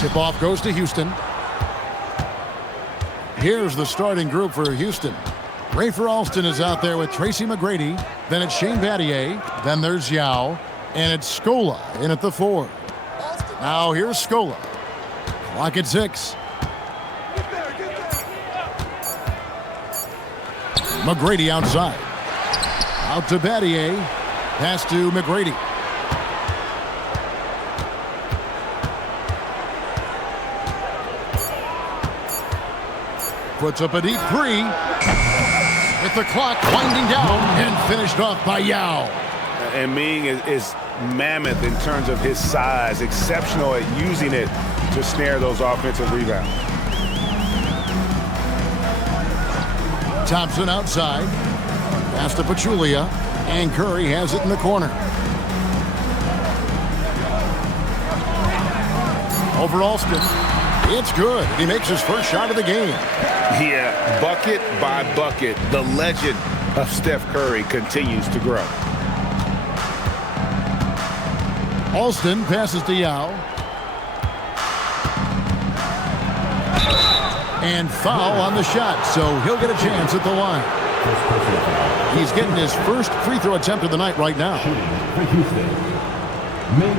Tip-off goes to Houston. Here's the starting group for Houston. Rafer Alston is out there with Tracy McGrady. Then it's Shane Battier. Then there's Yao. And it's Scola in at the 4. Now here's Scola. Clock at 6. McGrady outside. Out to Battier. Pass to McGrady. Puts up a deep 3. With the clock winding down and finished off by Yao. And Ming is mammoth in terms of his size, exceptional at using it to snare those offensive rebounds. Thompson outside. Pass to Pachulia. And Curry has it in the corner. Over Alston. It's good. He makes his first shot of the game. Yeah, bucket by bucket, the legend of Steph Curry continues to grow. Alston passes to Yao. And foul on the shot, so he'll get a chance at the line. He's getting his first free throw attempt of the night right now. For Houston, Ming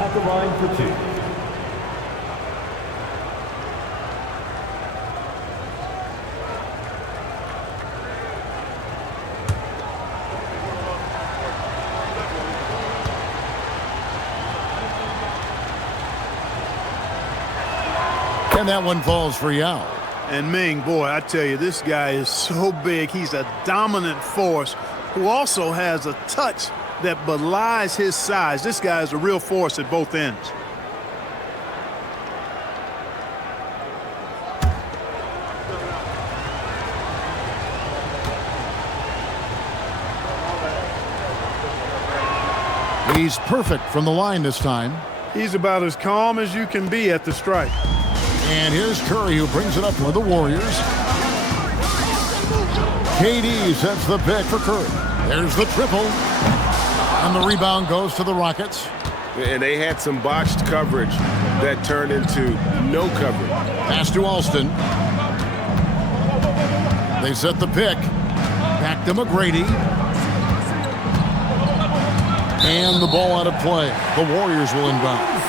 at the line for 2. And that one falls for Yao. And Ming, boy, I tell you, this guy is so big. He's a dominant force who also has a touch that belies his size. This guy is a real force at both ends. He's perfect from the line this time. He's about as calm as you can be at the strike. And here's Curry, who brings it up for the Warriors. KD sets the pick for Curry. There's the triple. And the rebound goes to the Rockets. And they had some botched coverage that turned into no coverage. Pass to Alston. They set the pick. Back to McGrady. And the ball out of play. The Warriors will inbound.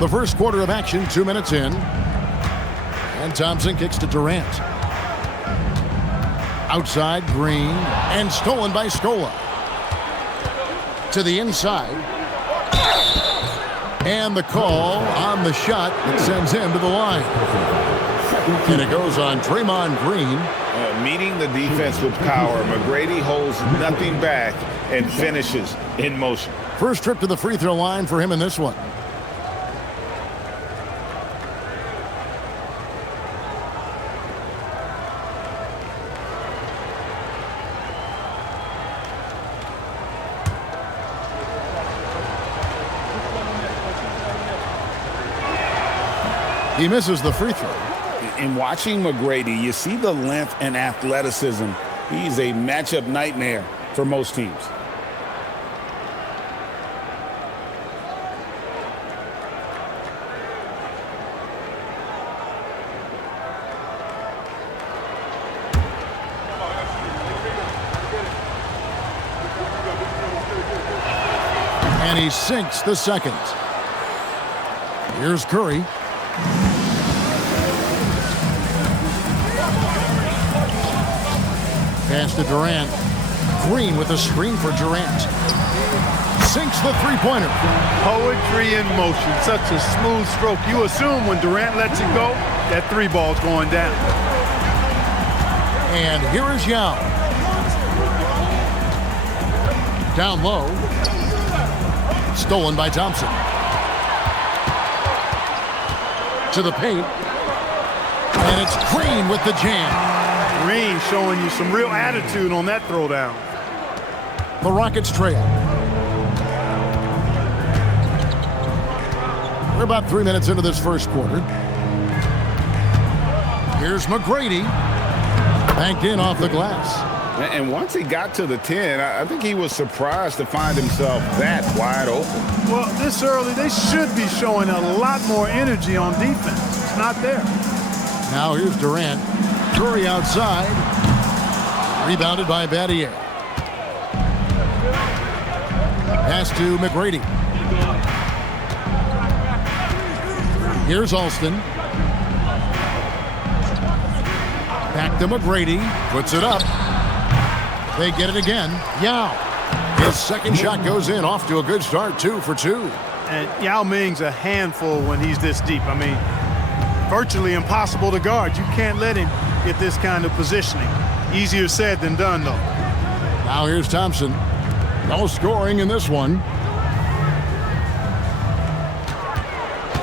The first quarter of action, 2 minutes in. And Thompson kicks to Durant. Outside, Green. And stolen by Scola. To the inside. And the call on the shot that sends him to the line. And it goes on Draymond Green. Meeting the defense with power, McGrady holds nothing back and finishes in motion. First trip to the free throw line for him in this one. He misses the free throw. In watching McGrady, you see the length and athleticism. He's a matchup nightmare for most teams. And he sinks the second. Here's Curry. Pass to Durant. Green with a screen for Durant. Sinks the three-pointer. Poetry in motion. Such a smooth stroke. You assume when Durant lets it go, that three ball's going down. And here is Yao. Down low. Stolen by Thompson. To the paint. And it's Green with the jam. Green showing you some real attitude on that throwdown. The Rockets trail. We're about 3 minutes into this first quarter. Here's McGrady. Banked in off the glass. And once he got to the 10, I think he was surprised to find himself that wide open. Well, this early, they should be showing a lot more energy on defense. It's not there. Now here's Durant. Curry outside. Rebounded by Battier. Pass to McGrady. Here's Alston. Back to McGrady. Puts it up. They get it again. Yao. His second shot goes in. Off to a good start. 2 for 2. And Yao Ming's a handful when he's this deep. I mean, virtually impossible to guard. You can't let him get this kind of positioning. Easier said than done, though. Now here's Thompson. No scoring in this one.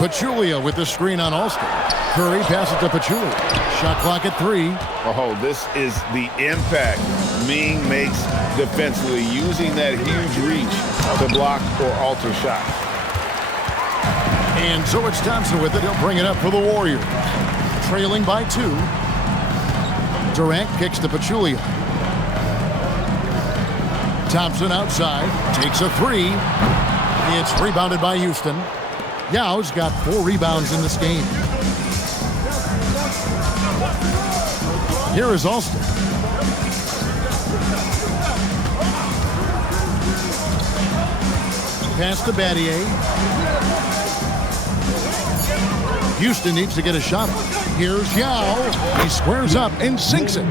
Pachulia with the screen on Alston. Curry passes to Pachulia. Shot clock at 3. Oh, this is the impact Ming makes defensively, using that huge reach to block or alter shots. And so it's Thompson with it. He'll bring it up for the Warriors. Trailing by 2. Durant kicks to Pachulia. Thompson outside. Takes a 3. It's rebounded by Houston. Yao's got 4 rebounds in this game. Here is Alston. Pass to Battier. Houston needs to get a shot up. Here's Yao. He squares up and sinks it.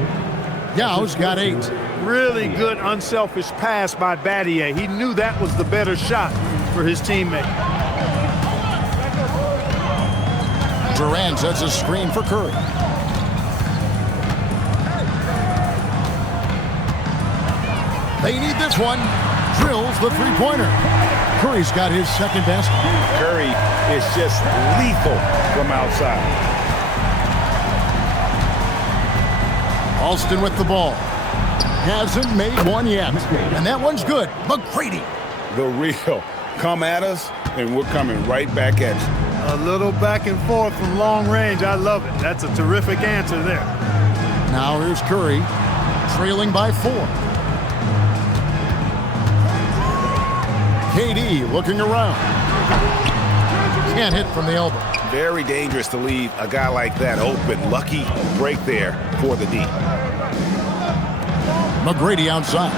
Yao's got 8. Really good unselfish pass by Battier. He knew that was the better shot for his teammate. Durant sets a screen for Curry. They need this one. Drills the three-pointer. Curry's got his second basket. Curry is just lethal from outside. Alston with the ball. Hasn't made one yet. And that one's good. McGrady. The real. Come at us, and we're coming right back at you. A little back and forth from long range. I love it. That's a terrific answer there. Now here's Curry, trailing by 4. KD looking around. Can't hit from the elbow. Very dangerous to leave a guy like that open. Lucky break there for the D. McGrady outside.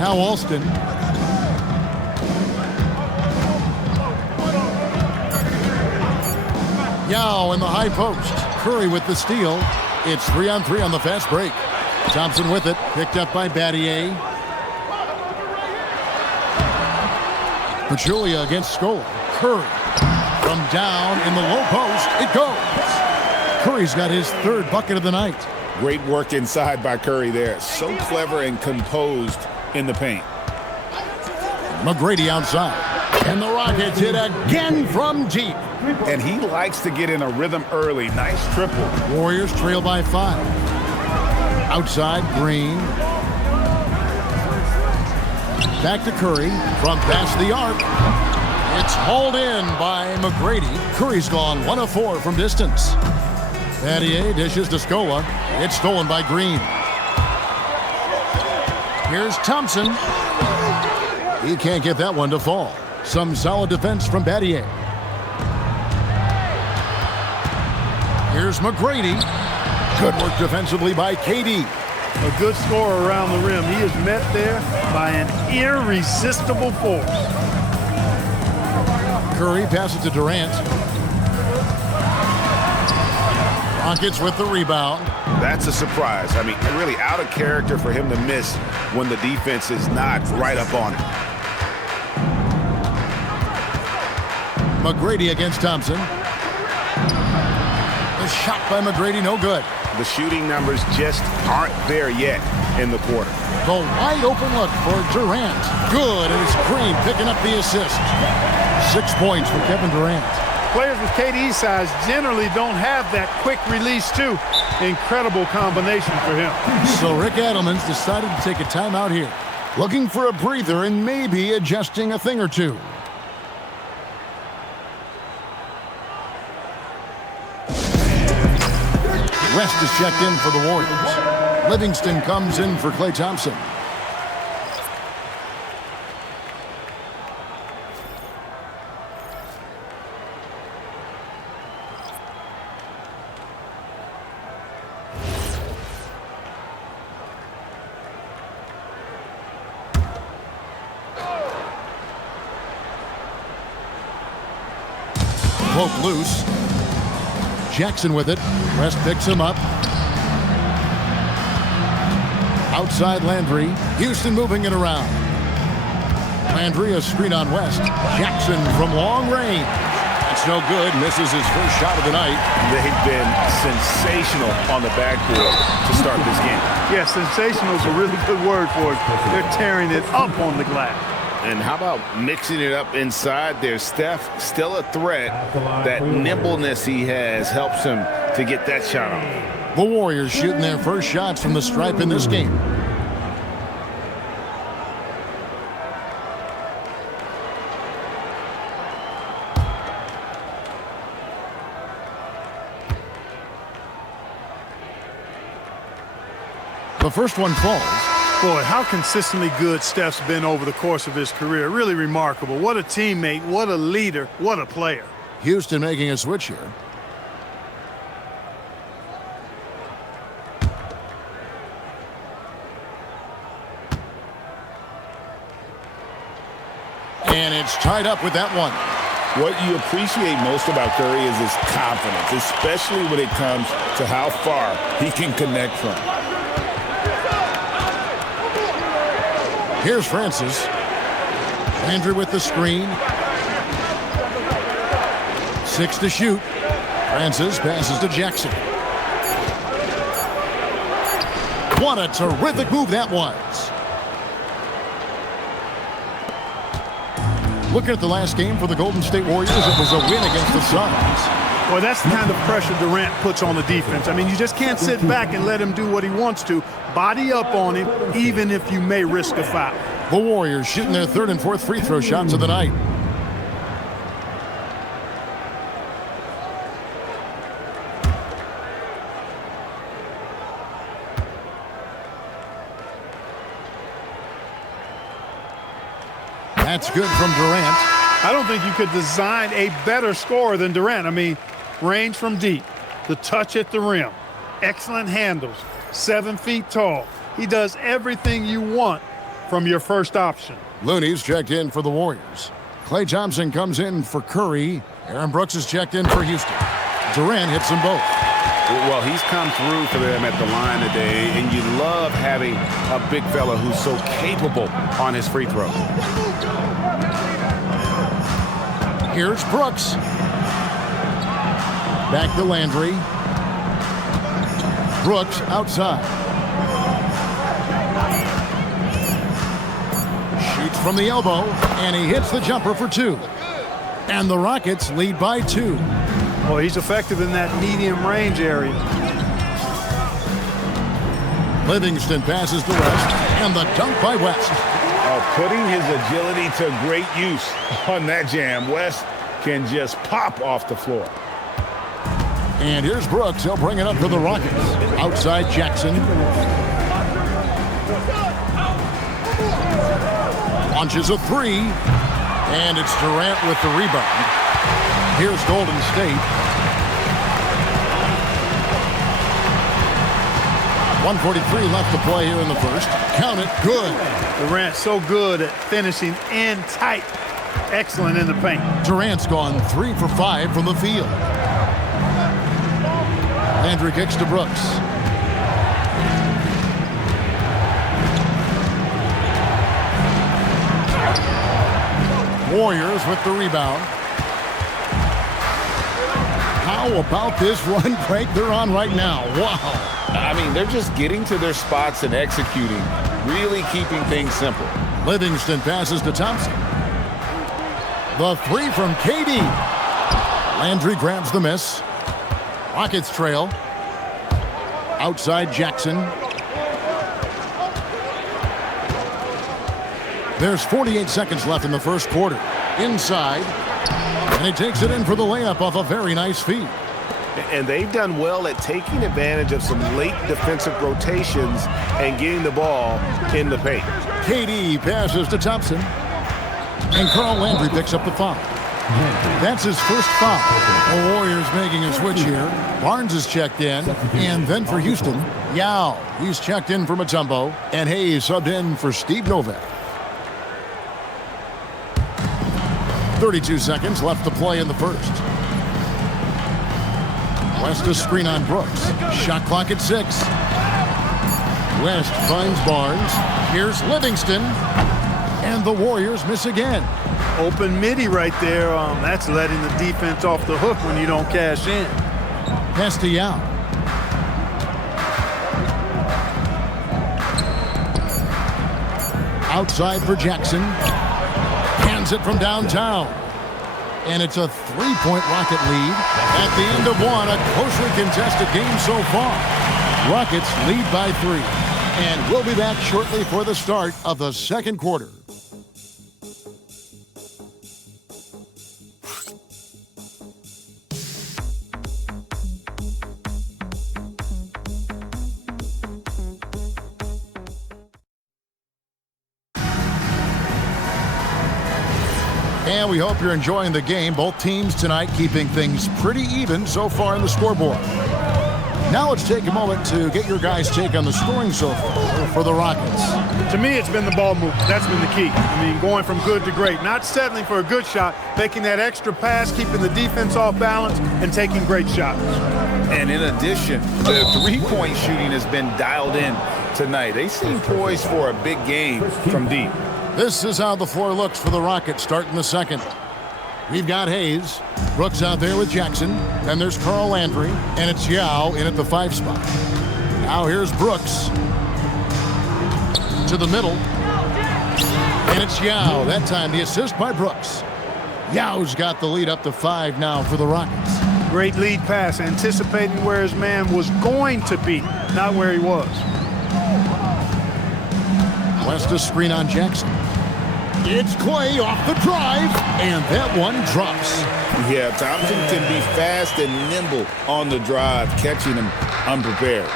Now Alston. Yao in the high post. Curry with the steal. It's 3-on-3 on the fast break. Thompson with it. Picked up by Battier. Pachulia against Scola. Curry from down in the low post. It goes. Curry's got his 3rd bucket of the night. Great work inside by Curry there. So clever and composed in the paint. McGrady outside. And the Rockets hit again from deep. And he likes to get in a rhythm early. Nice triple. Warriors trail by 5. Outside, Green. Back to Curry from past the arc. It's hauled in by McGrady. Curry's gone 1 of 4 from distance. Battier dishes to Scola. It's stolen by Green. Here's Thompson. He can't get that one to fall. Some solid defense from Battier. Here's McGrady. Good work defensively by KD. A good scorer around the rim. He is met there by an irresistible force. Curry passes to Durant. Rockets with the rebound. That's a surprise. I mean, really out of character for him to miss when the defense is not right up on him. McGrady against Thompson. The shot by McGrady, no good. The shooting numbers just aren't there yet in the quarter. The wide open look for Durant. Good, and it's Green picking up the assist. 6 points for Kevin Durant. Players with KD's size generally don't have that quick release too. Incredible combination for him. So Rick Adelman's decided to take a timeout here. Looking for a breather and maybe adjusting a thing or two. West is checked in for the Warriors. Livingston comes in for Klay Thompson. Poke loose. Jackson with it. West picks him up. Outside Landry. Houston moving it around. Landry a screen on West. Jackson from long range. That's no good. Misses his first shot of the night. They've been sensational on the backboard to start this game. Yeah, sensational is a really good word for it. They're tearing it up on the glass. And how about mixing it up inside there? Steph, still a threat. That nimbleness he has helps him to get that shot off. The Warriors shooting their first shots from the stripe in this game. The first one falls. Boy, how consistently good Steph's been over the course of his career. Really remarkable. What a teammate, what a leader, what a player. Houston making a switch here. And it's tied up with that one. What you appreciate most about Curry is his confidence, especially when it comes to how far he can connect from. Here's Francis. Landry with the screen. 6 to shoot. Francis passes to Jackson. What a terrific move that was. Looking at the last game for the Golden State Warriors, it was a win against the Suns. Well, that's the kind of pressure Durant puts on the defense. I mean, you just can't sit back and let him do what he wants to. Body up on him, even if you may risk a foul. The Warriors shooting their third and fourth free throw shots of the night. That's good from Durant. I don't think you could design a better scorer than Durant. I mean, range from deep, the touch at the rim, excellent handles, 7 feet tall. He does everything you want from your first option. Looney's checked in for the Warriors. Klay Thompson comes in for Curry. Aaron Brooks is checked in for Houston. Durant hits them both. Well, he's come through for them at the line today, and you love having a big fella who's so capable on his free throw. Here's Brooks. Back to Landry. Brooks outside. Shoots from the elbow, and he hits the jumper for 2. And the Rockets lead by 2. Well, he's effective in that medium range area. Livingston passes to West, and the dunk by West. Putting his agility to great use on that jam. West can just pop off the floor. And here's Brooks. He'll bring it up for the Rockets. Outside Jackson. Launches a 3. And it's Durant with the rebound. Here's Golden State. 1:43 left to play here in the first. Count it. Good. Durant so good at finishing in tight. Excellent in the paint. Durant's gone 3 for 5 from the field. Landry kicks to Brooks. Warriors with the rebound. How about this run break they're on right now? Wow. I mean, they're just getting to their spots and executing, really keeping things simple. Livingston passes to Thompson. The 3 from KD. Landry grabs the miss. Rockets trail. Outside Jackson. There's 48 seconds left in the first quarter. Inside. And he takes it in for the layup off a very nice feed. And they've done well at taking advantage of some late defensive rotations and getting the ball in the paint. KD passes to Thompson. And Carl Landry picks up the foul. That's his first foul. The Warriors making a switch here. Barnes is checked in. And then for Houston, Yao. He's checked in for Mutombo. And Hayes subbed in for Steve Novak. 32 seconds left to play in the first. West a screen on Brooks. Shot clock at 6. West finds Barnes. Here's Livingston. And the Warriors miss again. Open midi right there. That's letting the defense off the hook when you don't cash in. Pass to Yao. Outside for Jackson. Hands it from downtown. And it's a 3-point Rocket lead. At the end of one, a closely contested game so far. Rockets lead by 3. And we'll be back shortly for the start of the second quarter. And we hope you're enjoying the game. Both teams tonight keeping things pretty even so far in the scoreboard. Now let's take a moment to get your guys' take on the scoring so far for the Rockets. To me, it's been the ball movement. That's been the key. I mean, going from good to great. Not settling for a good shot, making that extra pass, keeping the defense off balance, and taking great shots. And in addition, the three-point shooting has been dialed in tonight. They seem poised for a big game from deep. This is how the floor looks for the Rockets starting the second. We've got Hayes. Brooks out there with Jackson. Then there's Carl Landry. And it's Yao in at the 5 spot. Now here's Brooks. To the middle. And it's Yao. That time the assist by Brooks. Yao's got the lead up to 5 now for the Rockets. Great lead pass, anticipating where his man was going to be, not where he was. West a screen on Jackson. It's Clay off the drive, and that one drops. Yeah, Thompson can be fast and nimble on the drive, catching him unprepared.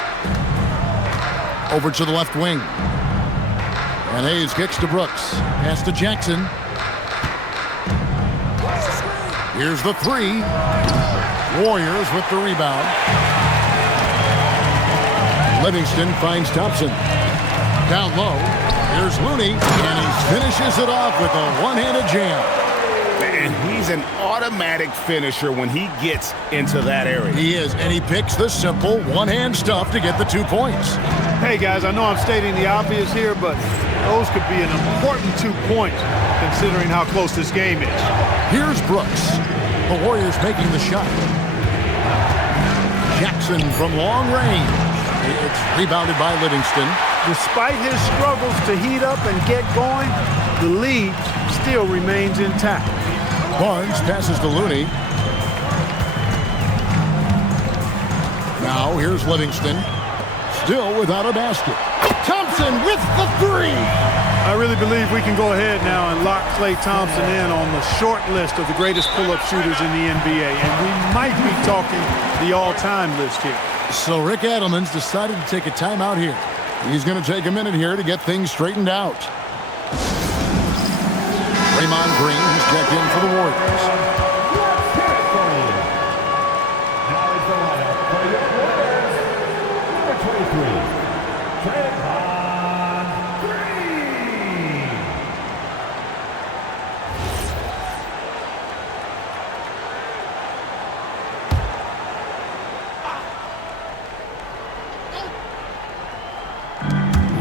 Over to the left wing. And Hayes kicks to Brooks. Pass to Jackson. Here's the 3. Warriors with the rebound. Livingston finds Thompson. Down low. Here's Looney, and he finishes it off with a one-handed jam. And he's an automatic finisher when he gets into that area. He is, and he picks the simple one-hand stuff to get the 2 points. Hey, guys, I know I'm stating the obvious here, but those could be an important 2 points considering how close this game is. Here's Brooks. The Warriors making the shot. Jackson from long range. It's rebounded by Livingston. Despite his struggles to heat up and get going, the lead still remains intact. Barnes passes to Looney. Now here's Livingston. Still without a basket. Thompson with the 3. I really believe we can go ahead now and lock Klay Thompson in on the short list of the greatest pull-up shooters in the NBA. And we might be talking the all-time list here. So Rick Adelman's decided to take a timeout here. He's going to take a minute here to get things straightened out. Draymond Green has checked in for the Warriors. Now is the lineup for your Warriors. Number 23, Draymond Green.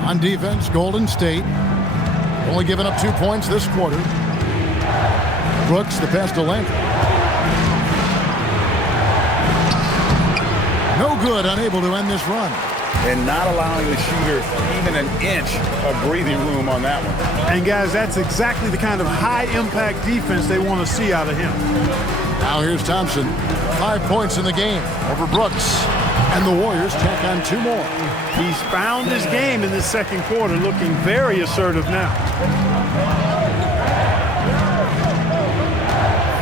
On defense, Golden State only giving up 2 points this quarter. Brooks, the pass to Landry. No good, unable to end this run. And not allowing the shooter even an inch of breathing room on that one. And, guys, that's exactly the kind of high-impact defense they want to see out of him. Now here's Thompson. 5 points in the game over Brooks. And the Warriors tack on 2 more. He's found his game in the second quarter, looking very assertive now.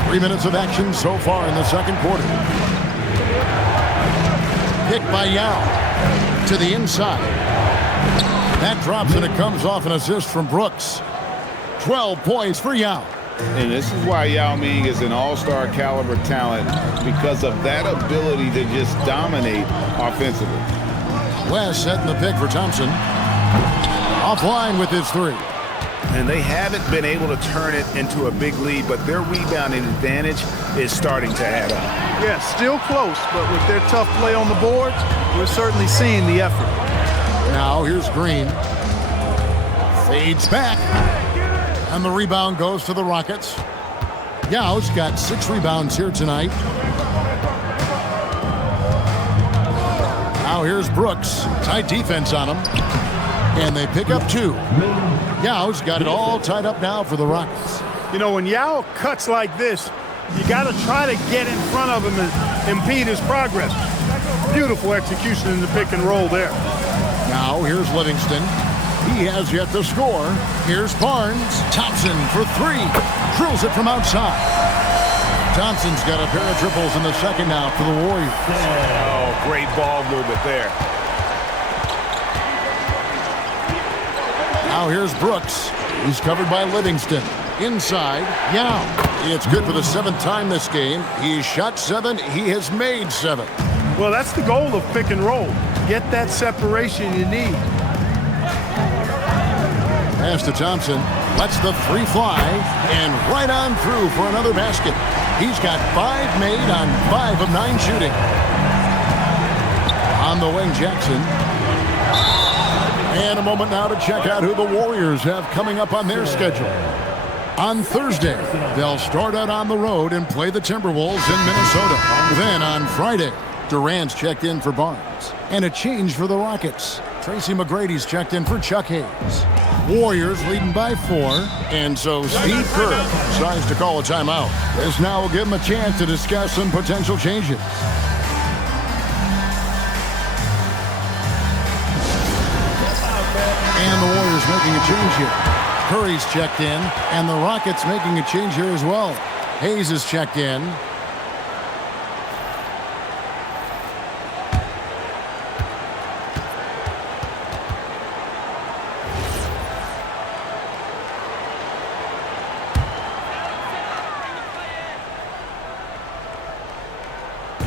3 minutes of action so far in the second quarter. Pick by Yao to the inside. That drops and it comes off an assist from Brooks. 12 points for Yao. And this is why Yao Ming is an all-star caliber talent, because of that ability to just dominate offensively. West setting the pick for Thompson. Offline with his three. And they haven't been able to turn it into a big lead, but their rebounding advantage is starting to add up. Yeah, still close, but with their tough play on the boards, we're certainly seeing the effort. Now here's Green. Fades back. And the rebound goes to the Rockets. Yao's got 6 rebounds here tonight. Now here's Brooks. Tight defense on him. And they pick up 2. Yao's got it all tied up now for the Rockets. You know, when Yao cuts like this, you got to try to get in front of him and impede his progress. Beautiful execution in the pick and roll there. Now here's Livingston. He has yet to score. Here's Barnes. Thompson for 3. Drills it from outside. Thompson's got a pair of triples in the second now for the Warriors. Oh, great ball movement there. Now here's Brooks. He's covered by Livingston. Inside, Yao. It's good for the 7th time this game. He's shot 7. He has made 7. Well, that's the goal of pick and roll. Get that separation you need. Pass to Thompson. Lets the 3 fly. And right on through for another basket. He's got 5 made on 5 of 9 shooting. On the wing, Jackson. And a moment now to check out who the Warriors have coming up on their schedule. On Thursday, they'll start out on the road and play the Timberwolves in Minnesota. Then on Friday, Durant's checked in for Barnes. And a change for the Rockets. Tracy McGrady's checked in for Chuck Hayes. Warriors leading by 4. And so Steve Kerr decides to call a timeout. This now will give him a chance to discuss some potential changes. And the Warriors making a change here. Curry's checked in, and the Rockets making a change here as well. Hayes is checked in.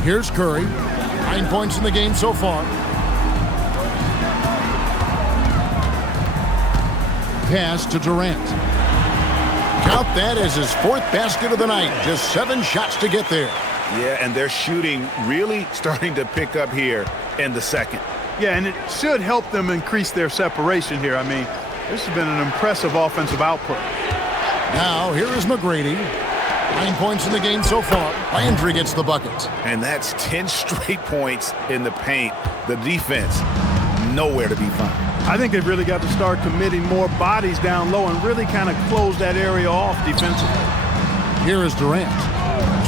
Here's Curry. 9 points in the game so far. Pass to Durant. Count that as his 4th basket of the night. Just 7 shots to get there. Yeah, and their shooting really starting to pick up here in the second. Yeah, and it should help them increase their separation here. I mean, this has been an impressive offensive output. Now, here is McGrady. 9 points in the game so far. Landry gets the bucket. And that's 10 straight points in the paint. The defense, nowhere to be found. I think they've really got to start committing more bodies down low and really kind of close that area off defensively. Here is Durant.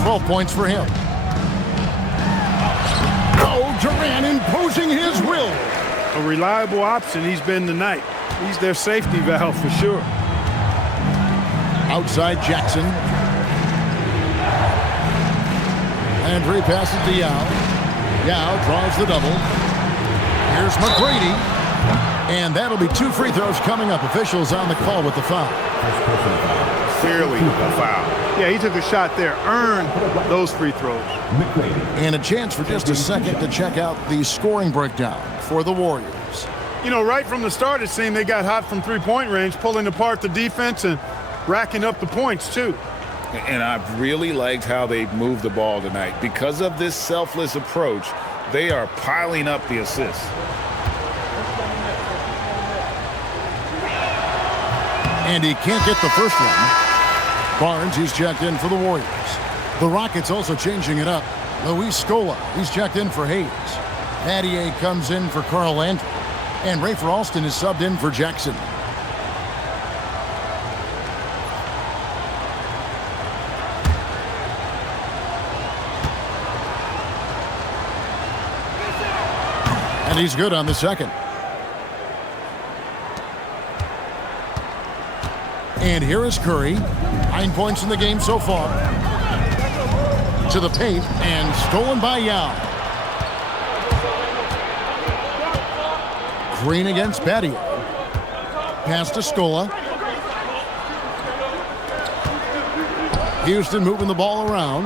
12 points for him. Oh, Durant imposing his will. A reliable option he's been tonight. He's their safety valve for sure. Outside Jackson. Landry passes to Yao. Yao draws the double. Here's McGrady. And that'll be 2 free throws coming up. Officials on the call with the foul. Clearly a foul. Yeah, he took a shot there. Earned those free throws. And a chance for just a second to check out the scoring breakdown for the Warriors. You know, right from the start, it seemed they got hot from three-point range, pulling apart the defense and racking up the points, too. And I've really liked how they've moved the ball tonight. Because of this selfless approach, they are piling up the assists. And he can't get the first one. Barnes, he's checked in for the Warriors. The Rockets also changing it up. Luis Scola, he's checked in for Hayes. Battier comes in for Carl Landry. And Rafer Alston is subbed in for Jackson. And he's good on the second. And here is Curry. 9 points in the game so far. to the paint and stolen by Yao. Green against Battier. Pass to Scola. Houston moving the ball around.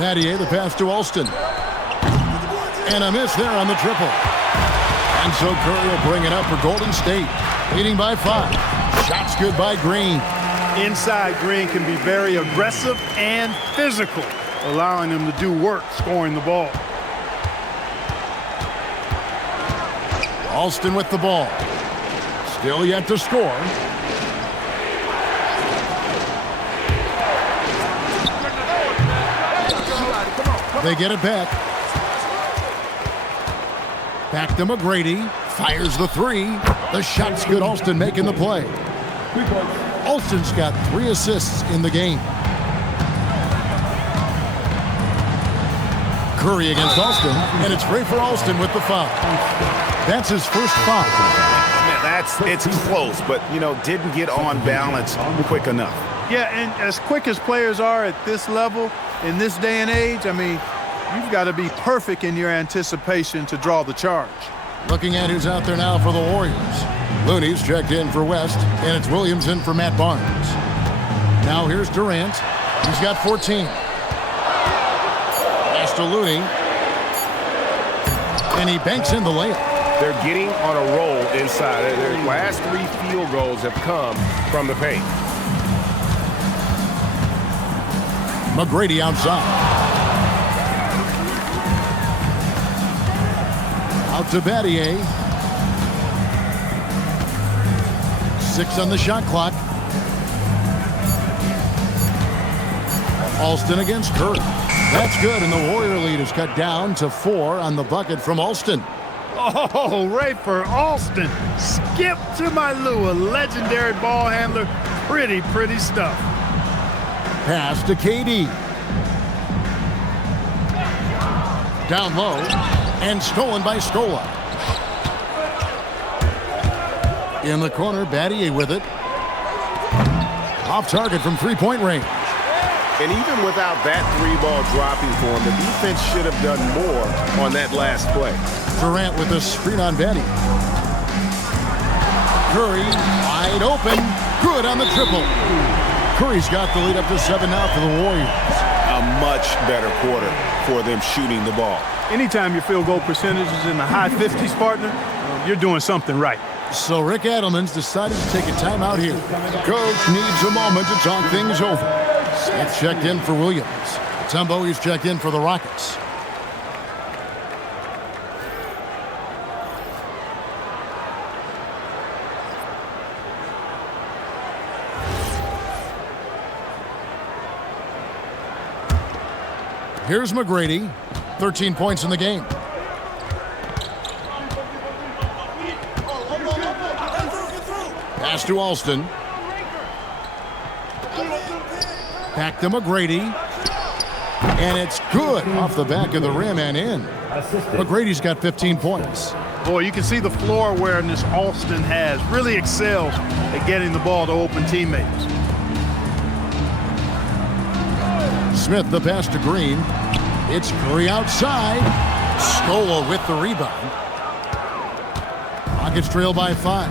Battier, the pass to Alston. And a miss there on the triple. And so Curry will bring it up for Golden State. Leading by 5. Shots good by Green. Inside, Green can be very aggressive and physical, allowing him to do work scoring the ball. Alston with the ball. Still yet to score. They get it back. Back to McGrady. Fires the 3. The shot's good. Alston making the play. Alston's got 3 assists in the game. Curry against Alston, and it's free for Alston with the foul. That's his first foul. Man, it's close, but, didn't get on balance quick enough. Yeah, and as quick as players are at this level, in this day and age, you've got to be perfect in your anticipation to draw the charge. Looking at who's out there now for the Warriors. Looney's checked in for West, and it's Williams in for Matt Barnes. Now here's Durant. He's got 14. Pass to Looney. And he banks in the layup. They're getting on a roll inside. Their last 3 field goals have come from the paint. McGrady outside. Out to Battier. 6 on the shot clock. Alston against Curry. That's good, and the Warrior lead is cut down to 4 on the bucket from Alston. Oh, Rafer Alston. Skip to my Lou, a legendary ball handler. Pretty stuff. Pass to KD. Down low, and stolen by Scola. In the corner, Battier with it. Off target from three-point range. And even without that 3-ball dropping for him, the defense should have done more on that last play. Durant with a screen on Battier. Curry wide open. Good on the triple. Curry's got the lead up to 7 now for the Warriors. A much better quarter for them shooting the ball. Anytime your field goal percentage is in the high 50s, partner, you're doing something right. So Rick Adelman's decided to take a timeout here. Coach needs a moment to talk things over. Smith checked in for Williams. Tumbo, he's checked in for the Rockets. Here's McGrady, 13 points in the game. Pass to Alston. Back to McGrady. And it's good off the back of the rim and in. McGrady's got 15 points. Boy, you can see the floor awareness Alston has. Really excels at getting the ball to open teammates. Smith the pass to Green. It's Curry outside. Scola with the rebound. Rockets trail by 5.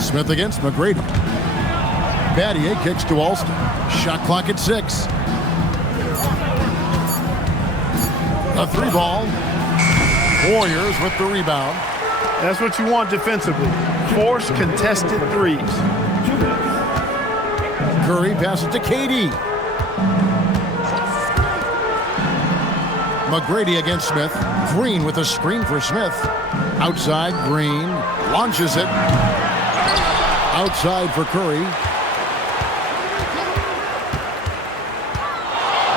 Smith against McGrady. Battier kicks to Alston. Shot clock at 6. A 3-ball. Warriors with the rebound. That's what you want defensively. Force contested threes. Curry passes to KD. McGrady against Smith. Green with a screen for Smith. Outside, Green launches it. Outside for Curry.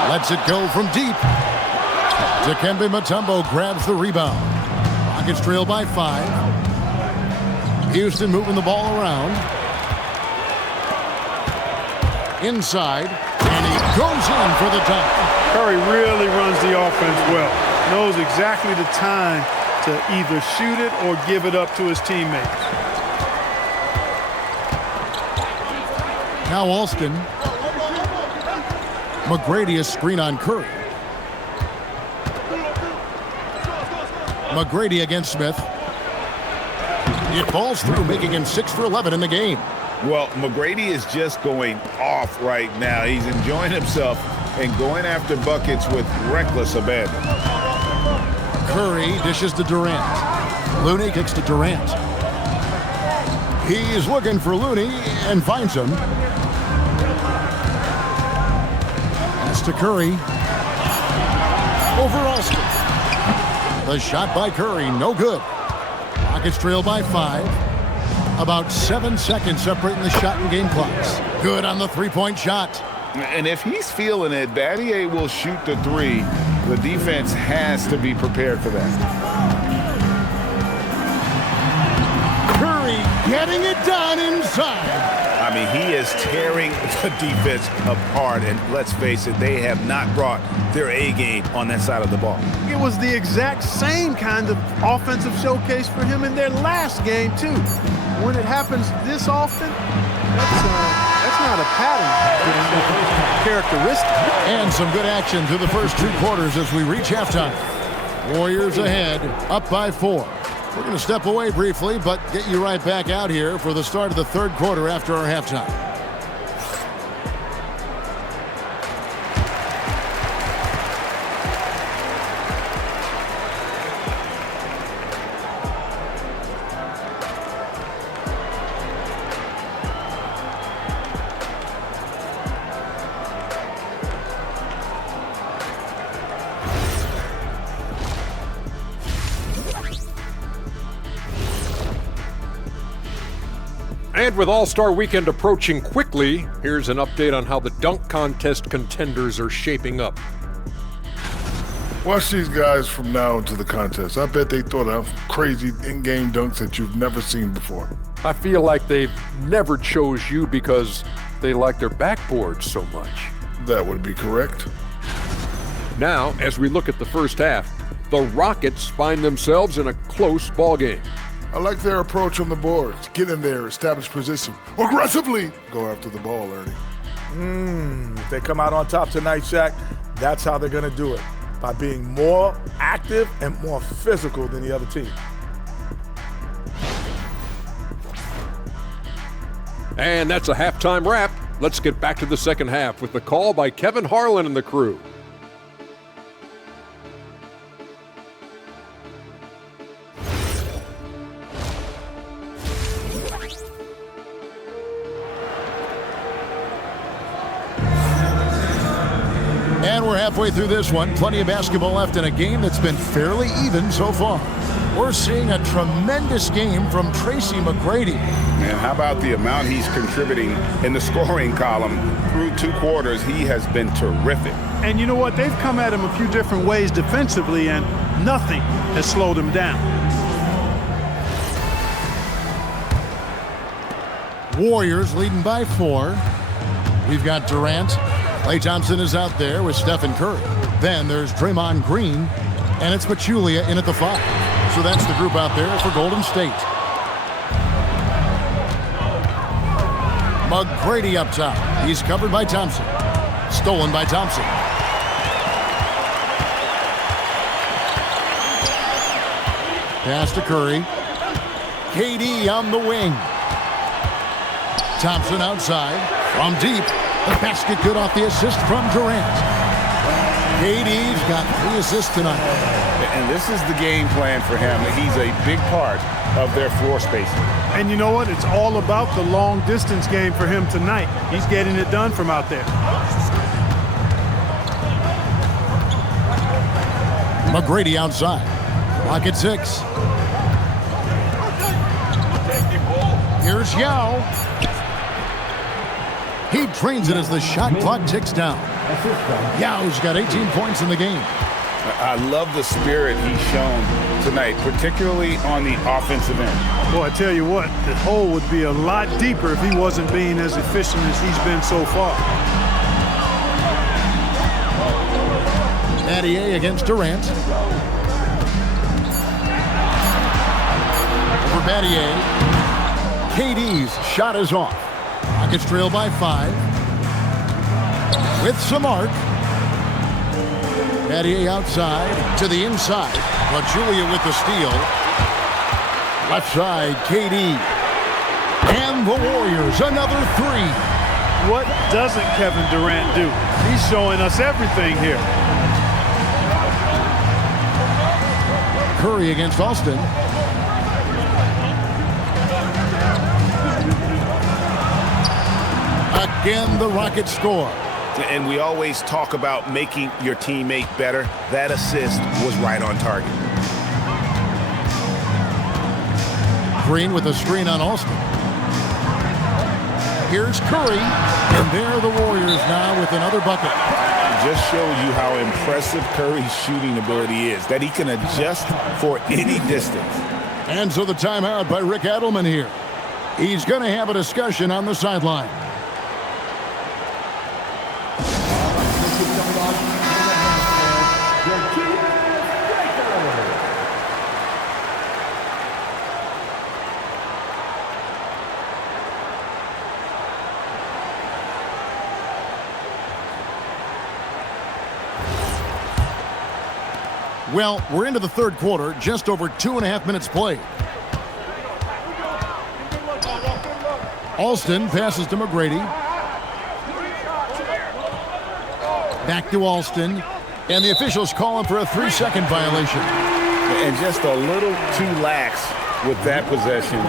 Lets it go from deep. Dikembe Mutombo grabs the rebound. Rockets trail by 5. Houston moving the ball around. Inside, and he goes in for the dunk. Curry really runs the offense well. Knows exactly the time to either shoot it or give it up to his teammates. Now Alston. McGrady a screen on Curry. McGrady against Smith. It falls through, making him 6 for 11 in the game. Well, McGrady is just going off right now. He's enjoying himself and going after buckets with reckless abandon. Curry dishes to Durant. Looney kicks to Durant. He's looking for Looney and finds him. Pass to Curry. Over Alston. The shot by Curry, no good. Rockets trail by 5. About 7 seconds separating the shot and game clocks. Good on the three-point shot. And if he's feeling it, Battier will shoot the 3. The defense has to be prepared for that. Curry getting it done inside. I mean, he is tearing the defense apart. And let's face it, they have not brought their A game on that side of the ball. It was the exact same kind of offensive showcase for him in their last game, too. When it happens this often, that's not a pattern. It's a characteristic. And some good action through the first 2 quarters as we reach halftime. Warriors ahead, up by 4. We're going to step away briefly, but get you right back out here for the start of the 3rd quarter after our halftime. And with All-Star Weekend approaching quickly, here's an update on how the dunk contest contenders are shaping up. Watch these guys from now into the contest. I bet they thought of crazy in-game dunks that you've never seen before. I feel like they've never chose you because they like their backboard so much. That would be correct. Now, as we look at the first half, the Rockets find themselves in a close ballgame. I like their approach on the boards. Get in there, establish position. Aggressively go after the ball, Ernie. If they come out on top tonight, Shaq, that's how they're going to do it. By being more active and more physical than the other team. And that's a halftime wrap. Let's get back to the second half with the call by Kevin Harlan and the crew. And we're halfway through this one. Plenty of basketball left in a game that's been fairly even so far. We're seeing a tremendous game from Tracy McGrady. Man, how about the amount he's contributing in the scoring column? Through 2 quarters, he has been terrific. And you know what? They've come at him a few different ways defensively, and nothing has slowed him down. Warriors leading by 4. We've got Durant. Klay Thompson is out there with Stephen Curry. Then there's Draymond Green, and it's Pachulia in at the 5. So that's the group out there for Golden State. McGrady up top. He's covered by Thompson. Stolen by Thompson. Pass to Curry. KD on the wing. Thompson outside. From deep. The basket good off the assist from Durant. KD's got 3 assists tonight. And this is the game plan for him. He's a big part of their floor spacing. And you know what? It's all about the long distance game for him tonight. He's getting it done from out there. McGrady outside. Clock at 6. Here's Yao. He drains it as the shot clock ticks down. Yao's got 18 points in the game. I love the spirit he's shown tonight, particularly on the offensive end. Boy, I tell you what, the hole would be a lot deeper if he wasn't being as efficient as he's been so far. Battier against Durant. Over Battier. KD's shot is off. Rockets trail by 5. With some arc. Battier outside to the inside. Julia with the steal. Left side, KD. And the Warriors, another 3. What doesn't Kevin Durant do? He's showing us everything here. Curry against Alston. Again, the Rockets score. And we always talk about making your teammate better. That assist was right on target. Green with a screen on Alston. Here's Curry, and there the Warriors now with another bucket. It just shows you how impressive Curry's shooting ability is, that he can adjust for any distance. And so the timeout by Rick Adelman here. He's going to have a discussion on the sideline. Well, we're into the third quarter, just over 2.5 minutes played. Alston passes to McGrady. Back to Alston. And the officials call him for a 3-second violation. And just a little too lax with that possession,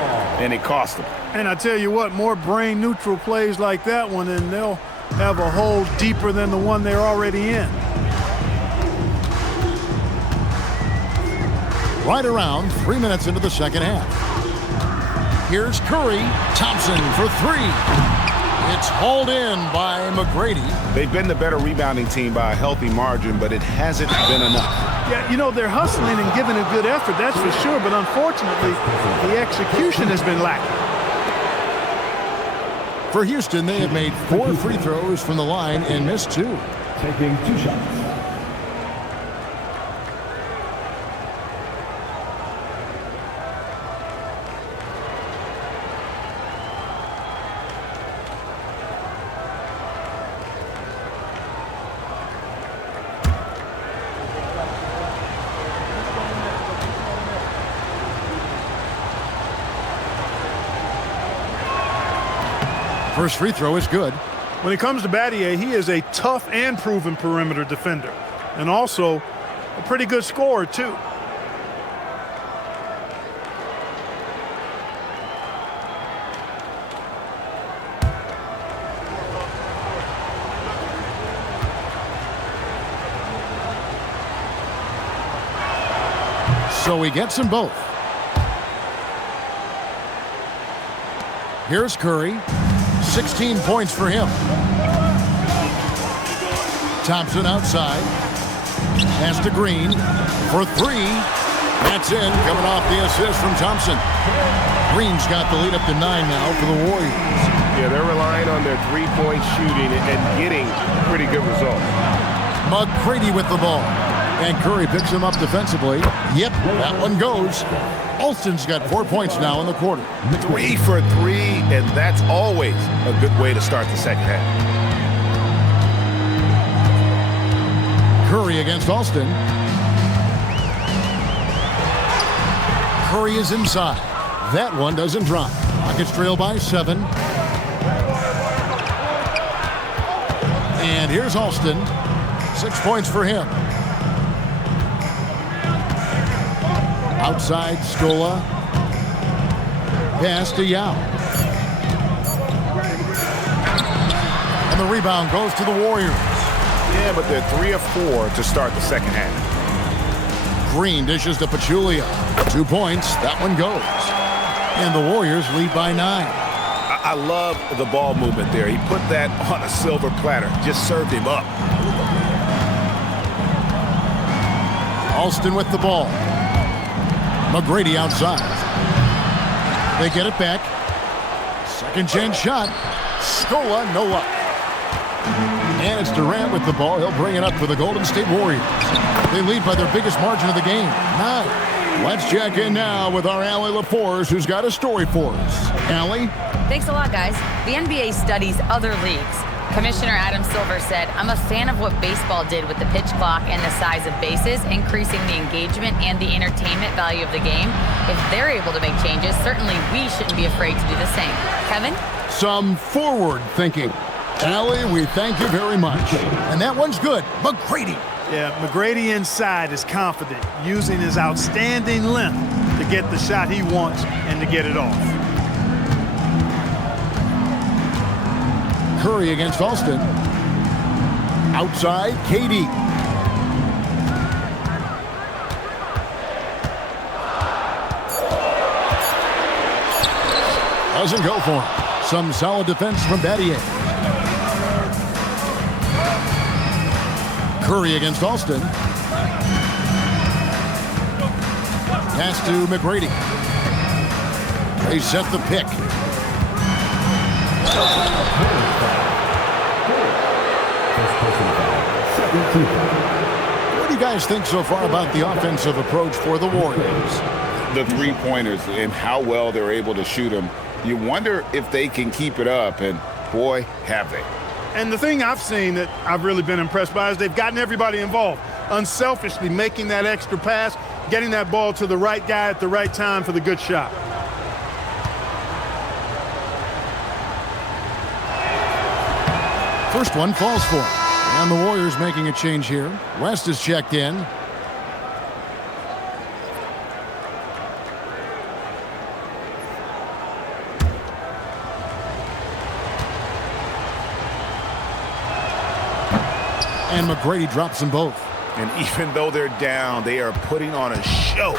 and it cost them. And I tell you what, more brain-neutral plays like that one, and they'll have a hole deeper than the one they're already in. Right around 3 minutes into the second half. Here's Curry. Thompson for 3. It's hauled in by McGrady. They've been the better rebounding team by a healthy margin, but it hasn't been enough. Yeah, you know, they're hustling and giving a good effort, that's for sure, but unfortunately, the execution has been lacking. For Houston, they have made 4 free throws from the line and missed 2. Taking 2 shots. First free throw is good. When it comes to Battier, he is a tough and proven perimeter defender, and also a pretty good scorer, too. So he gets them both. Here's Curry. 16 points for him. Thompson outside. Pass to Green for 3. That's in, coming off the assist from Thompson. Green's got the lead up to 9 now for the Warriors. Yeah, they're relying on their three-point shooting and getting pretty good results. McGrady with the ball. And Curry picks him up defensively. Yep, that one goes. Alston's got 4 points now in the quarter. 3 for 3, and that's always a good way to start the second half. Curry against Alston. Curry is inside. That one doesn't drop. Rockets trail by 7. And here's Alston. 6 points for him. Outside, Scola. Pass to Yao. And the rebound goes to the Warriors. Yeah, but they're 3 of 4 to start the second half. Green dishes to Pachulia. 2 points. That one goes. And the Warriors lead by 9. I love the ball movement there. He put that on a silver platter. Just served him up. Alston with the ball. McGrady outside. They get it back. Second chance shot. Scola, no luck. And it's Durant with the ball. He'll bring it up for the Golden State Warriors. They lead by their biggest margin of the game, 9. Let's check in now with our Allie LaForce, who's got a story for us. Allie? Thanks a lot, guys. The NBA studies other leagues. Commissioner Adam Silver said, "I'm a fan of what baseball did with the pitch clock and the size of bases, increasing the engagement and the entertainment value of the game. If they're able to make changes, certainly we shouldn't be afraid to do the same." Kevin? Some forward thinking. Allie, we thank you very much. And that one's good. McGrady. Yeah, McGrady inside is confident, using his outstanding length to get the shot he wants and to get it off. Curry against Alston. Outside, KD. Doesn't go for him. Some solid defense from Battier. Curry against Alston. Pass to McGrady. They set the pick. What do you guys think so far about the offensive approach for the Warriors? The three-pointers and how well they're able to shoot them. You wonder if they can keep it up, and boy, have they. And the thing I've seen that I've really been impressed by is they've gotten everybody involved, unselfishly making that extra pass, getting that ball to the right guy at the right time for the good shot. First one falls for him. And the Warriors making a change here. West is checked in. And McGrady drops them both. And even though they're down, they are putting on a show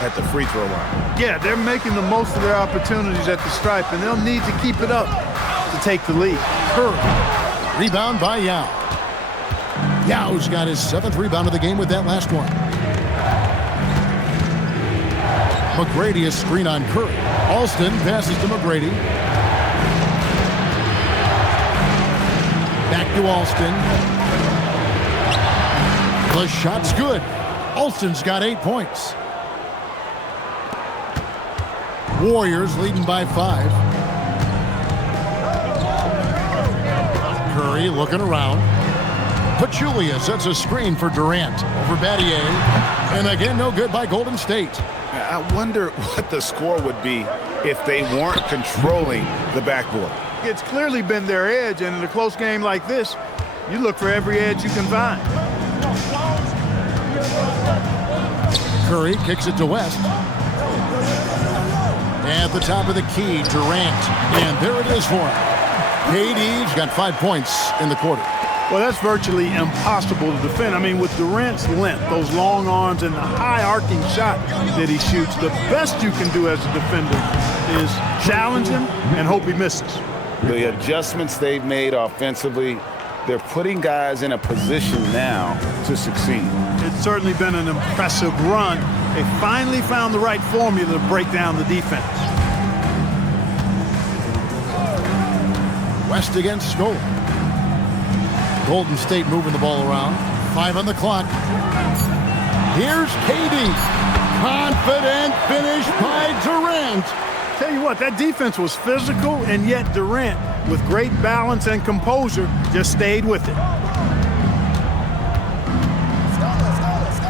at the free throw line. Yeah, they're making the most of their opportunities at the stripe, and they'll need to keep it up to take the lead. Curry. Rebound by Yao. Yao's got his 7th rebound of the game with that last one. McGrady a screen on Curry. Alston passes to McGrady. Back to Alston. The shot's good. Alston's got 8 points. Warriors leading by 5. Curry looking around. Pachulia sets a screen for Durant over Battier. And again, no good by Golden State. I wonder what the score would be if they weren't controlling the backboard. It's clearly been their edge, and in a close game like this, you look for every edge you can find. Curry kicks it to West. At the top of the key, Durant. And there it is for him. KD's got 5 points in the quarter. Well, that's virtually impossible to defend. I mean, with Durant's length, those long arms, and the high arcing shot that he shoots, the best you can do as a defender is challenge him and hope he misses. The adjustments they've made offensively, they're putting guys in a position now to succeed. It's certainly been an impressive run. They finally found the right formula to break down the defense. West against Scola. Golden State moving the ball around. 5 on the clock. Here's KD. Confident finish by Durant. Tell you what, that defense was physical, and yet Durant, with great balance and composure, just stayed with it.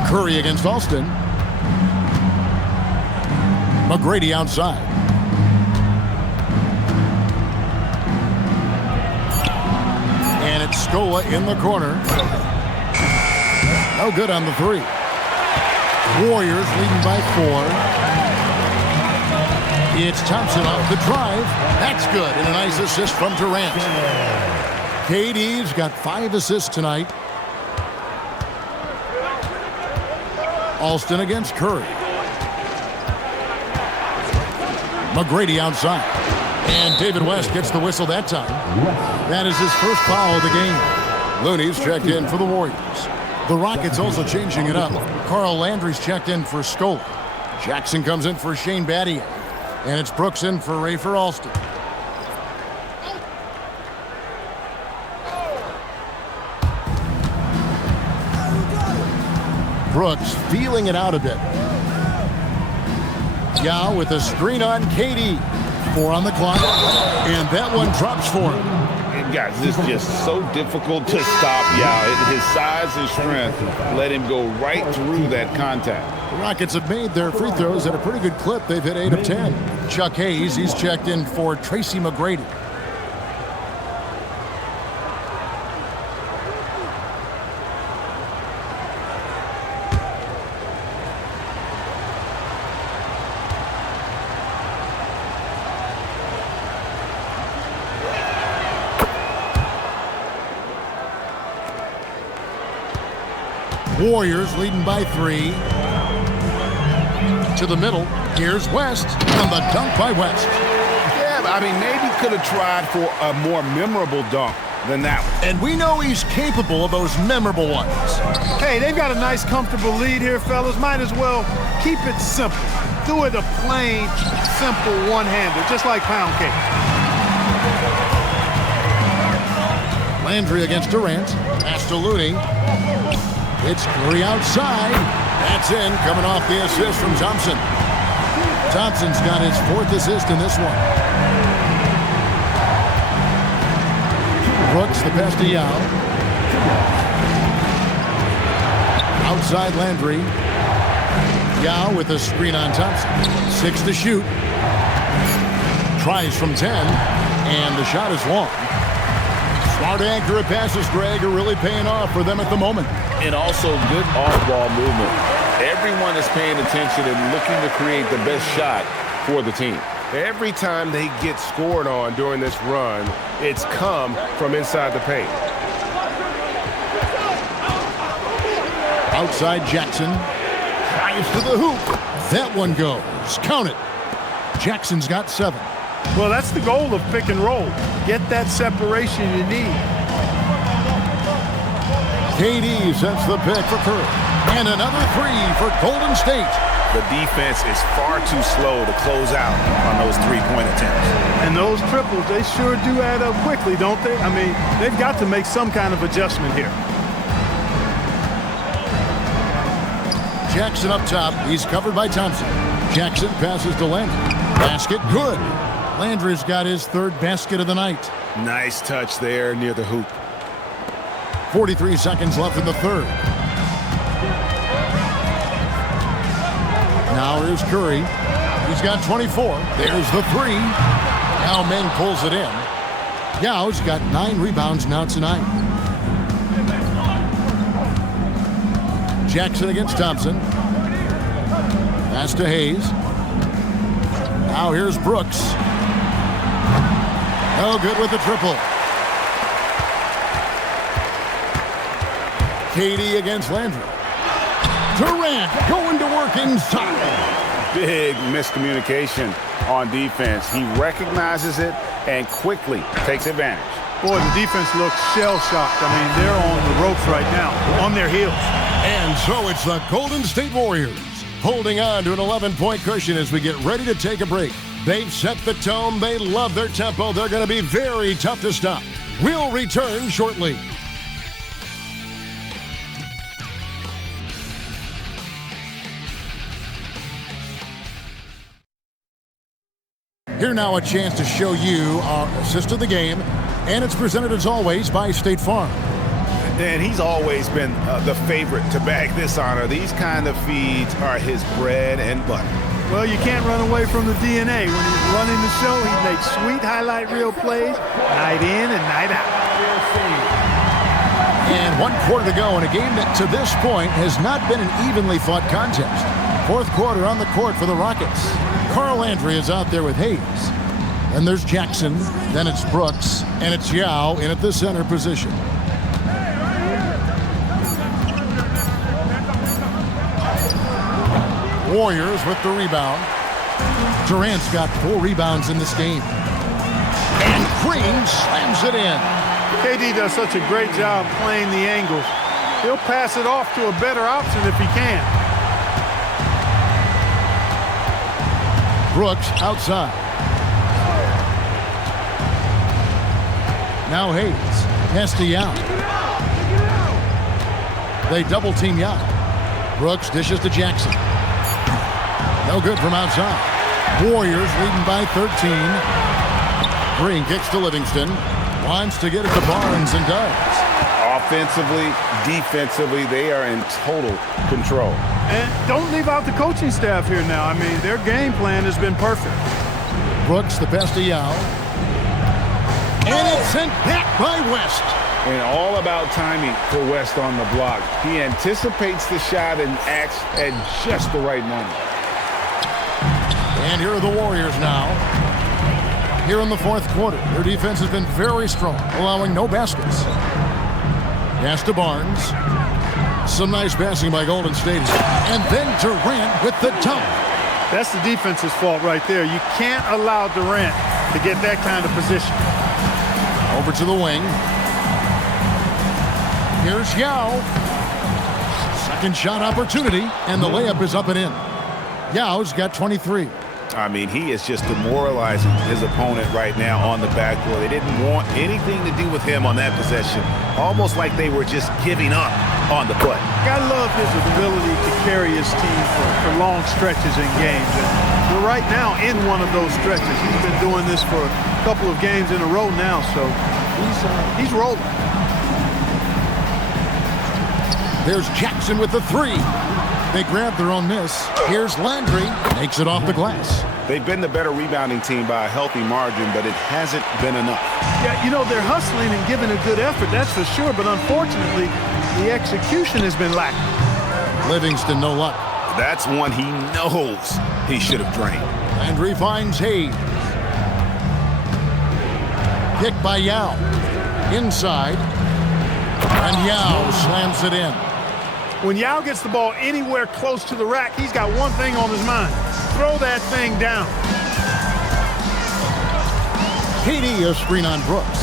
Curry against Alston. McGrady outside. And it's Scola in the corner. No good on the 3. Warriors leading by 4. It's Thompson off the drive. That's good. And a nice assist from Durant. KD's got 5 assists tonight. Alston against Curry. McGrady outside. And David West gets the whistle that time. That is his first foul of the game. Looney's checked in for the Warriors. The Rockets also changing it up. Carl Landry's checked in for Scola. Jackson comes in for Shane Battier. And it's Brooks in for Rafer Alston. Brooks feeling it out a bit. Yao with a screen on KD. 4 on the clock, and that one drops for him. And guys, this is just so difficult to stop Yao. His size and strength let him go right through that contact. The Rockets have made their free throws at a pretty good clip. They've hit 8 of 10. Chuck Hayes, he's checked in for Tracy McGrady. Warriors leading by 3. To the middle. Here's West. And the dunk by West. Yeah, I mean, maybe could have tried for a more memorable dunk than that one. And we know he's capable of those memorable ones. Hey, they've got a nice, comfortable lead here, fellas. Might as well keep it simple. Do it a plain, simple one-hander, just like pound cake. Landry against Durant. Pass to Looney. It's Curry outside. That's in, coming off the assist from Thompson. Thompson's got his 4th assist in this one. Brooks, the pass to Yao. Outside Landry. Yao with a screen on Thompson. 6 to shoot. Tries from 10, and the shot is long. Smart, accurate passes, Greg, are really paying off for them at the moment. And also good off-ball movement. Everyone is paying attention and looking to create the best shot for the team. Every time they get scored on during this run, it's come from inside the paint. Outside Jackson. Drives to the hoop. That one goes. Count it. Jackson's got 7. Well, that's the goal of pick and roll. Get that separation you need. KD sets the pick for Curry. And another 3 for Golden State. The defense is far too slow to close out on those three-point attempts. And those triples, they sure do add up quickly, don't they? I mean, they've got to make some kind of adjustment here. Jackson up top. He's covered by Thompson. Jackson passes to Landry. Basket good. Landry's got his 3rd basket of the night. Nice touch there near the hoop. 43 seconds left in the 3rd. Now here's Curry. He's got 24. There's the 3. Now Meng pulls it in. Yao's got 9 rebounds now tonight. Jackson against Thompson. Pass to Hayes. Now here's Brooks. No good with the triple. KD against Landry. Durant going to work inside. Big miscommunication on defense. He recognizes it and quickly takes advantage. Boy, the defense looks shell-shocked. I mean, they're on the ropes right now, on their heels. And so it's the Golden State Warriors holding on to an 11-point cushion as we get ready to take a break. They've set the tone. They love their tempo. They're going to be very tough to stop. We'll return shortly. Here now a chance to show you our assist of the game, and it's presented as always by State Farm. And he's always been the favorite to bag this honor. These kind of feeds are his bread and butter. Well, you can't run away from the DNA. When he's running the show, he makes sweet highlight reel plays night in and night out. And 1 quarter to go in a game that to this point has not been an evenly fought contest. 4th quarter on the court for the Rockets. Carl Landry is out there with Hayes. Then there's Jackson. Then it's Brooks. And it's Yao in at the center position. Warriors with the rebound. Durant's got 4 rebounds in this game. And Green slams it in. KD does such a great job playing the angles. He'll pass it off to a better option if he can. Brooks outside. Now Hayes. Pass to Yao. They double team Yao. Brooks dishes to Jackson. No good from outside. Warriors leading by 13. Green kicks to Livingston. Wants to get it to Barnes and does. Offensively, defensively, they are in total control. And don't leave out the coaching staff here now. I mean, their game plan has been perfect. Brooks, the pass to Yao. And it's sent back by West. And all about timing for West on the block. He anticipates the shot and acts at just the right moment. And here are the Warriors now. Here in the fourth quarter, their defense has been very strong, allowing no baskets. Pass to Barnes. Some nice passing by Golden State. And then Durant with the dunk. That's the defense's fault right there. You can't allow Durant to get that kind of position. Over to the wing. Here's Yao. Second shot opportunity, and the layup is up and in. Yao's got 23. I mean, he is just demoralizing his opponent right now on the backboard. They didn't want anything to do with him on that possession. Almost like they were just giving up on the play. I love his ability to carry his team for long stretches in games. And we're right now in one of those stretches. He's been doing this for a couple of games in a row now, so he's rolling. There's Jackson with the three. They grab their own miss. Here's Landry. Makes it off the glass. They've been the better rebounding team by a healthy margin, but it hasn't been enough. Yeah, you know, they're hustling and giving a good effort, that's for sure. But unfortunately, the execution has been lacking. Livingston, no luck. That's one he knows he should have drained. Landry finds Hayes. Kick by Yao. Inside. And Yao slams it in. When Yao gets the ball anywhere close to the rack, he's got one thing on his mind. Throw that thing down. KD a screen on Brooks.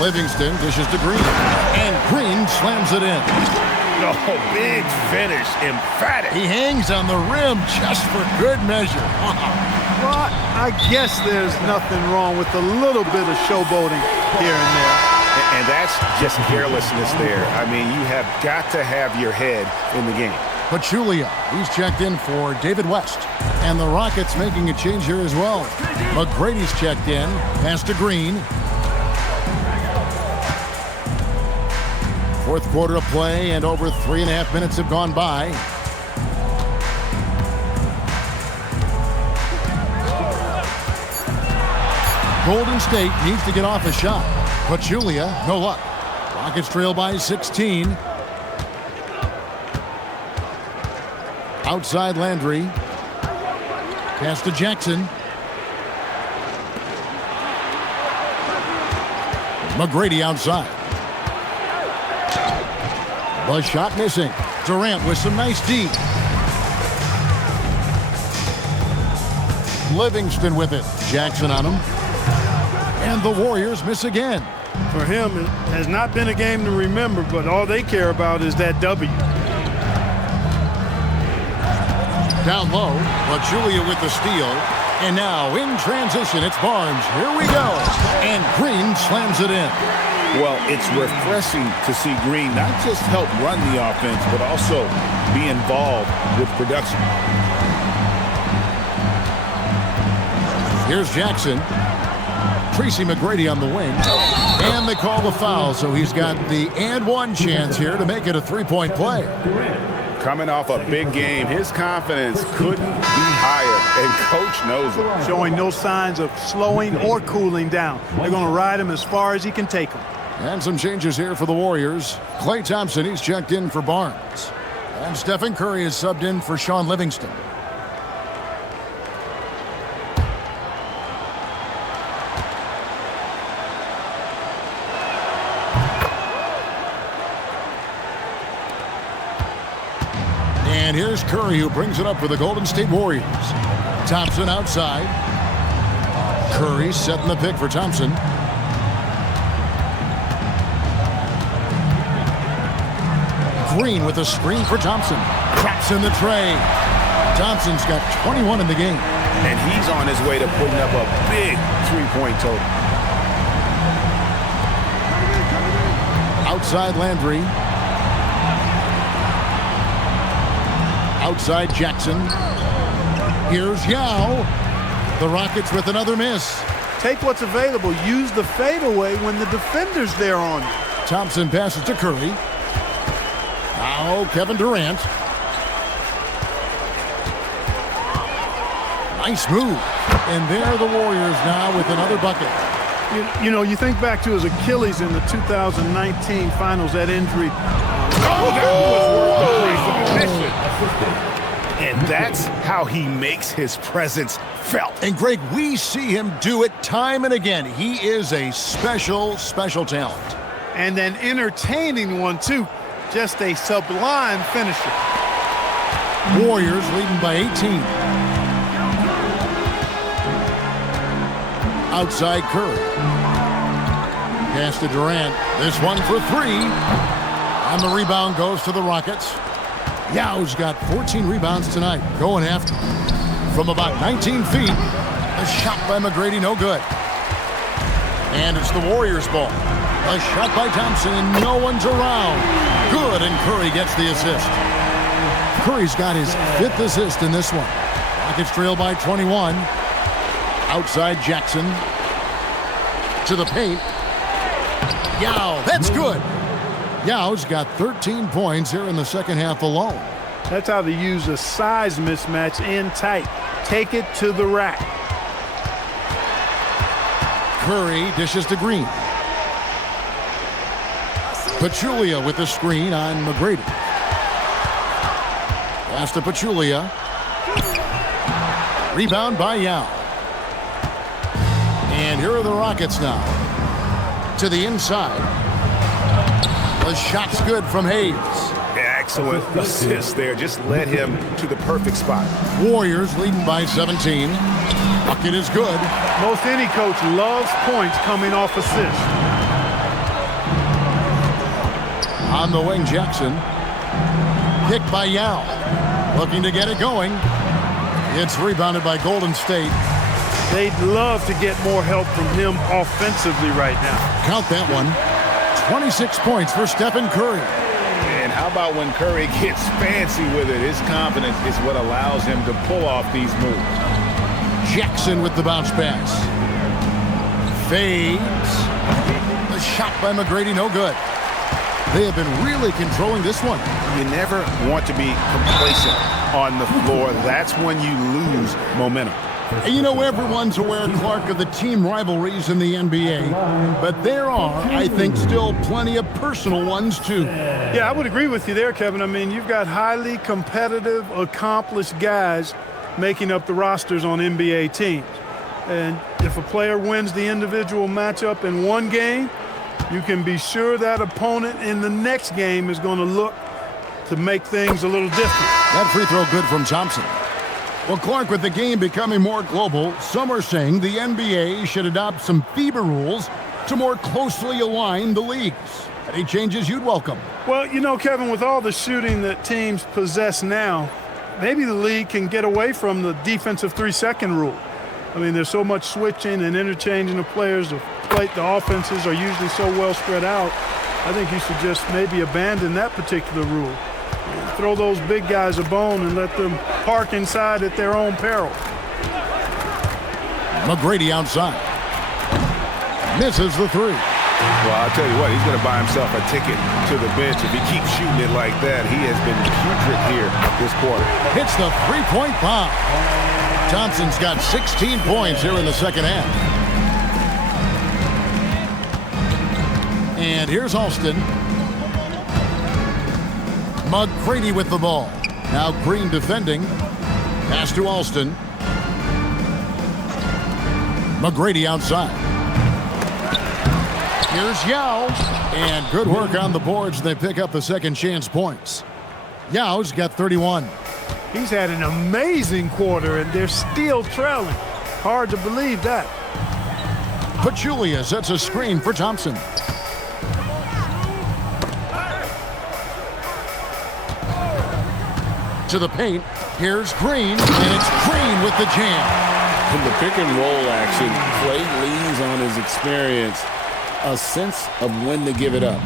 Livingston dishes to Green. And Green slams it in. Oh, big finish. Emphatic. He hangs on the rim just for good measure. Well, I guess there's nothing wrong with a little bit of showboating here and there. And that's just carelessness there. I mean, you have got to have your head in the game. Pachulia, he's checked in for David West. And the Rockets making a change here as well. McGrady's checked in. Pass to Green. Fourth quarter of play, and over 3.5 minutes have gone by. Golden State needs to get off a shot. Pachulia, no luck. Rockets trail by 16. Outside Landry. Pass to Jackson. McGrady outside. The shot missing. Durant with some nice D. Livingston with it. Jackson on him. And the Warriors miss again. For him, it has not been a game to remember, but all they care about is that W. Down low, Pachulia with the steal. And now in transition, it's Barnes. Here we go. And Green slams it in. Well, it's refreshing to see Green not just help run the offense, but also be involved with production. Here's Jackson. Tracy McGrady on the wing. And they call the foul, so he's got the and one chance here to make it a three-point play. Coming off a big game, his confidence couldn't be higher, and Coach knows it. Showing no signs of slowing or cooling down. They're going to ride him as far as he can take him. And some changes here for the Warriors. Klay Thompson, he's checked in for Barnes. And Stephen Curry is subbed in for Sean Livingston. And here's Curry, who brings it up for the Golden State Warriors. Thompson outside. Curry setting the pick for Thompson. Green with a screen for Thompson. Traps in the tray. Thompson's got 21 in the game. And he's on his way to putting up a big three-point total. Outside Landry. Outside Jackson. Here's Yao. The Rockets with another miss. Take what's available. Use the fadeaway when the defender's there on you. Thompson passes to Curry. Now Kevin Durant. Nice move. And there are the Warriors now with another bucket. You know, you think back to his Achilles in the 2019 finals, that injury. And that's how he makes his presence felt. And Greg, we see him do it time and again. He is a special, special talent. And an entertaining one, too. Just a sublime finisher. Warriors leading by 18. Outside Curry. Pass to Durant. This one for three. And the rebound goes to the Rockets. Yao's got 14 rebounds tonight. Going after from about 19 feet. A shot by McGrady, no good. And it's the Warriors' ball. A shot by Thompson, and no one's around. Good, and Curry gets the assist. Curry's got his 5th assist in this one. Rockets trail by 21. Outside Jackson. To the paint. Yao, that's good. Yao's got 13 points here in the second half alone. That's how to use a size mismatch in tight. Take it to the rack. Curry dishes to Green. Pachulia with the screen on McGrady. Pass to Pachulia. Rebound by Yao. And here are the Rockets now. To the inside. The shot's good from Hayes. Excellent assist there. Just led him to the perfect spot. Warriors leading by 17. Bucket is good. Most any coach loves points coming off assists. On the wing, Jackson. Picked by Yao. Looking to get it going. It's rebounded by Golden State. They'd love to get more help from him offensively right now. Count that one. 26 points for Stephen Curry. And how about when Curry gets fancy with it? His confidence is what allows him to pull off these moves. Jackson with the bounce pass. Fades. The shot by McGrady, no good. They have been really controlling this one. You never want to be complacent on the floor. That's when you lose momentum. And you know, everyone's aware, Clark, of the team rivalries in the NBA, but there are, I think, still plenty of personal ones, too. Yeah, I would agree with you there, Kevin. I mean, you've got highly competitive, accomplished guys making up the rosters on NBA teams. And if a player wins the individual matchup in one game, you can be sure that opponent in the next game is going to look to make things a little different. That free throw good from Thompson. Well, Clark, with the game becoming more global, some are saying the NBA should adopt some FIBA rules to more closely align the leagues. Any changes you'd welcome? Well, you know, Kevin, with all the shooting that teams possess now, maybe the league can get away from the defensive 3-second rule. I mean, there's so much switching and interchanging of players. The offenses are usually so well spread out. I think you should just maybe abandon that particular rule. Throw those big guys a bone and let them park inside at their own peril. McGrady outside. Misses the three. Well, I'll tell you what, he's going to buy himself a ticket to the bench. If he keeps shooting it like that, he has been putrid here this quarter. Hits the three-point bomb. Thompson's got 16 points here in the second half. And here's Alston. McGrady with the ball. Now Green defending. Pass to Alston. McGrady outside. Here's Yao. And good work on the boards. They pick up the second chance points. Yao's got 31. He's had an amazing quarter, and they're still trailing. Hard to believe that. Pachulia sets a screen for Thompson. To the paint. Here's Green, and it's Green with the jam. In the pick and roll action, Clay leans on his experience, a sense of when to give it up.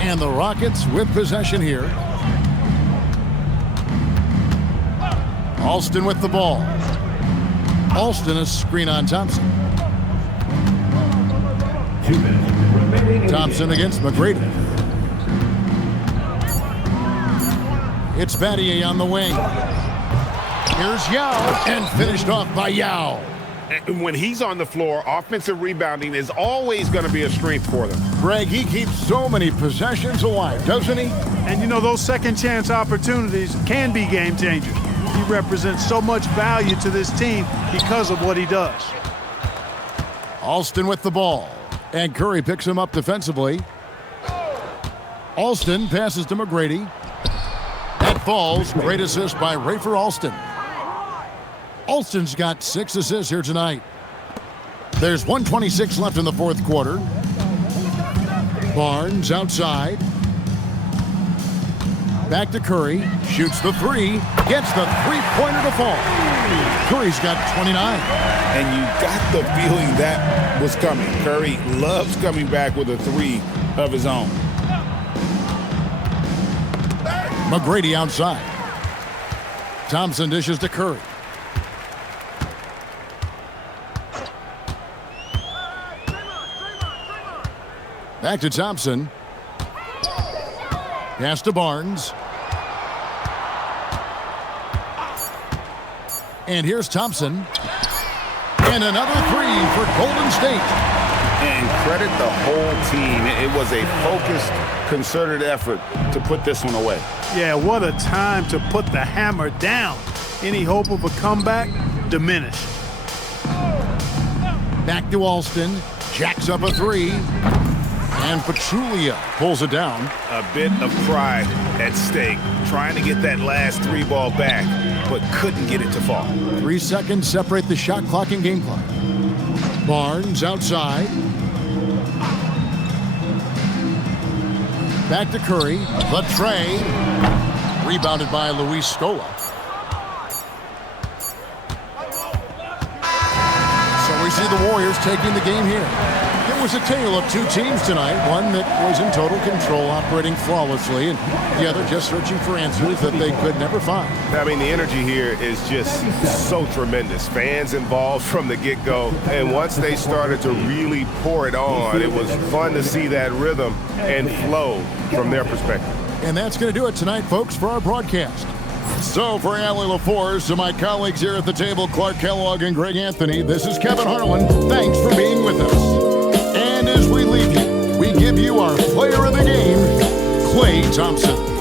And the Rockets with possession here. Alston with the ball. Alston a screen on Thompson. 2 minutes remaining. Thompson against McGrady. It's Battier on the wing. Here's Yao, and finished off by Yao. And when he's on the floor, offensive rebounding is always going to be a strength for them. Greg, he keeps so many possessions alive, doesn't he? And you know, those second chance opportunities can be game changers. He represents so much value to this team because of what he does. Alston with the ball, and Curry picks him up defensively. Alston passes to McGrady. That falls. Great assist by Rafer Alston. Alston's got 6 assists here tonight. There's 1:26 left in the fourth quarter. Barnes outside. Back to Curry. Shoots the 3. Gets the three-pointer to fall. Curry's got 29. And you got the feeling that was coming. Curry loves coming back with a 3 of his own. McGrady outside. Thompson dishes to Curry. Back to Thompson. Pass to Barnes. And here's Thompson. And another 3 for Golden State. And credit the whole team. It was a focused, concerted effort to put this one away. Yeah, what a time to put the hammer down. Any hope of a comeback diminished. Back to Alston. Jacks up a 3. And Pachulia pulls it down. A bit of pride at stake, trying to get that last 3 ball back, but couldn't get it to fall. 3 seconds separate the shot clock and game clock. Barnes outside. Back to Curry. The tray. Rebounded by Luis Scola. So we see the Warriors taking the game here. It was a tale of 2 teams tonight. One that was in total control, operating flawlessly, and the other just searching for answers that they could never find. I mean, the energy here is just so tremendous. Fans involved from the get-go, and once they started to really pour it on, it was fun to see that rhythm and flow from their perspective. And that's going to do it tonight, folks, for our broadcast. So for Allie LaForce, to my colleagues here at the table, Clark Kellogg and Greg Anthony, this is Kevin Harlan. Thanks for being with us. And as we leave you, we give you our player of the game, Klay Thompson.